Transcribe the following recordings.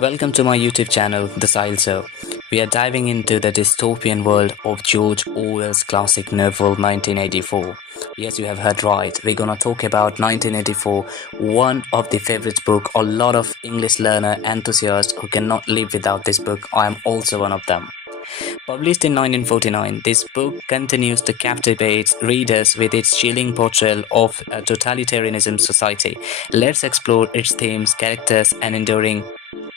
Welcome to my YouTube channel, The Sile Show. We are diving into the dystopian world of George Orwell's classic novel 1984. Yes, you have heard right. We're gonna talk about 1984, one of the favorite book. A lot of English learner enthusiasts who cannot live without this book. I am also one of them. Published in 1949, this book continues to captivate readers with its chilling portrayal of a totalitarianism society. Let's explore its themes, characters, and enduring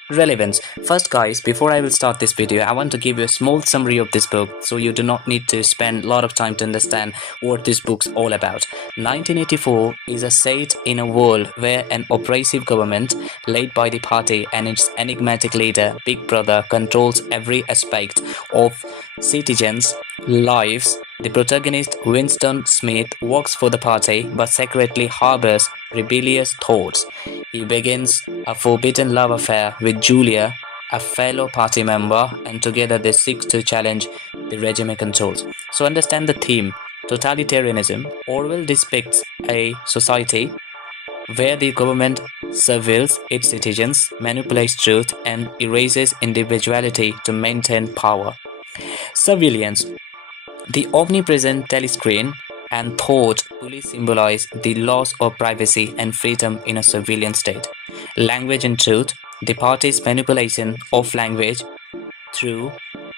relevance. First guys, before I will start this video, I want to give you a small summary of this book so you do not need to spend a lot of time to understand what this book's all about. 1984 is a set in a world where an oppressive government led by the party and its enigmatic leader Big Brother controls every aspect of citizens' lives. The protagonist, Winston Smith, works for the party but secretly harbors rebellious thoughts. He begins a forbidden love affair with Julia, a fellow party member, and together they seek to challenge the regime controls. So understand the theme, totalitarianism. Orwell depicts a society where the government surveils its citizens, manipulates truth, and erases individuality to maintain power. Surveillance. The omnipresent telescreen and thought fully symbolize the loss of privacy and freedom in a surveillance state. Language and truth. The party's manipulation of language through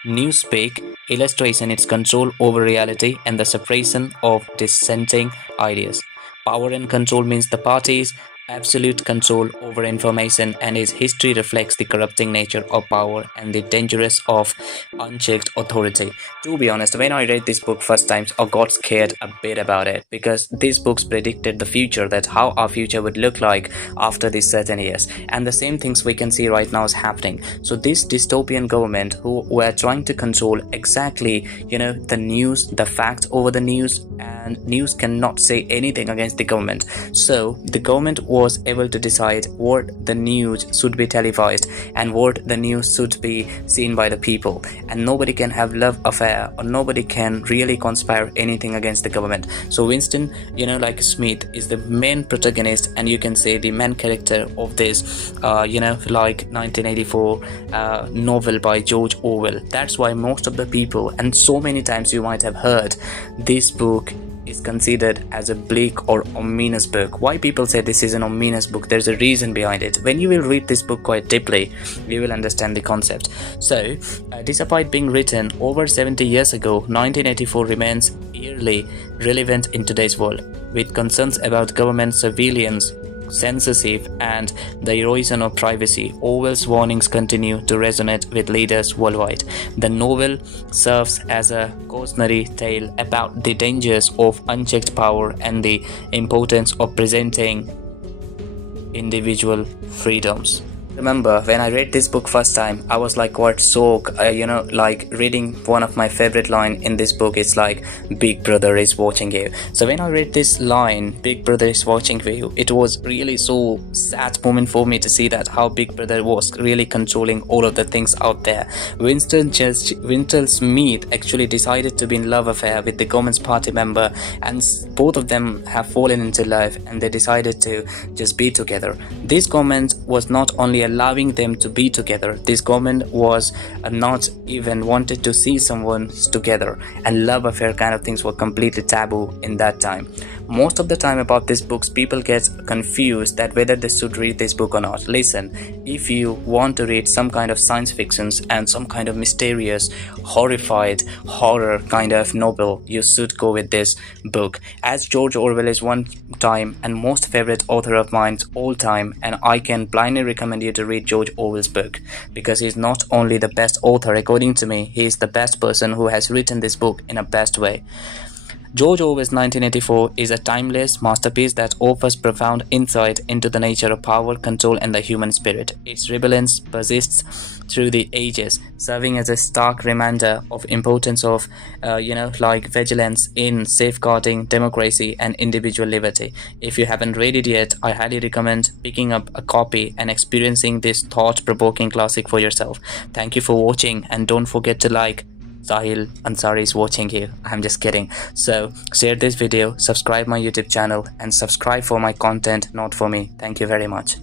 newspeak illustration its control over reality and the suppression of dissenting ideas. Power and control means the party's absolute control over information, and its history reflects the corrupting nature of power and the dangers of unchecked authority. To be honest, when I read this book first time, I got scared a bit about it because these books predicted the future, that how our future would look like after these certain years, and the same things we can see right now is happening. So this dystopian government who were trying to control exactly, the news, the facts over the news, and news cannot say anything against the government. So the government was able to decide what the news should be televised and what the news should be seen by the people, and nobody can have love affair or nobody can really conspire anything against the government. So Winston, like Smith, is the main protagonist, and you can say the main character of this like 1984 novel by George Orwell. That's why most of the people, and so many times you might have heard, this book is considered as a bleak or ominous book. Why people say this is an ominous book? There's a reason behind it. When you will read this book quite deeply, you will understand the concept. So despite being written over 70 years ago, 1984 remains eerily relevant in today's world, with concerns about government surveillance, censorship, and the erosion of privacy. Orwell's warnings continue to resonate with leaders worldwide. The novel serves as a cautionary tale about the dangers of unchecked power and the importance of presenting individual freedoms. Remember, when I read this book first time, I was like quite shocked, like reading one of my favorite line in this book is like, Big Brother is watching you. So when I read this line, Big Brother is watching you, it was really so sad moment for me to see that how Big Brother was really controlling all of the things out there. Winston Smith actually decided to be in love affair with the government's party member, and both of them have fallen into love and they decided to just be together. This government was not only allowing them to be together, this government was not even wanted to see someone together, and love affair kind of things were completely taboo in that time. Most of the time about these books, people get confused that whether they should read this book or not. Listen, if you want to read some kind of science fictions and some kind of mysterious, horrified, horror kind of novel, you should go with this book, as George Orwell is one time and most favorite author of mine all time, and I can blindly recommend you to read George Orwell's book, because he's not only the best author, according to me, he is the best person who has written this book in a best way. George Orwell's 1984 is a timeless masterpiece that offers profound insight into the nature of power, control, and the human spirit. Its relevance persists through the ages, serving as a stark reminder of importance of, vigilance in safeguarding democracy and individual liberty. If you haven't read it yet, I highly recommend picking up a copy and experiencing this thought-provoking classic for yourself. Thank you for watching, and don't forget to like. Sahil Ansari is watching you. I'm just kidding. So share this video, subscribe my YouTube channel, and subscribe for my content, not for me. Thank you very much.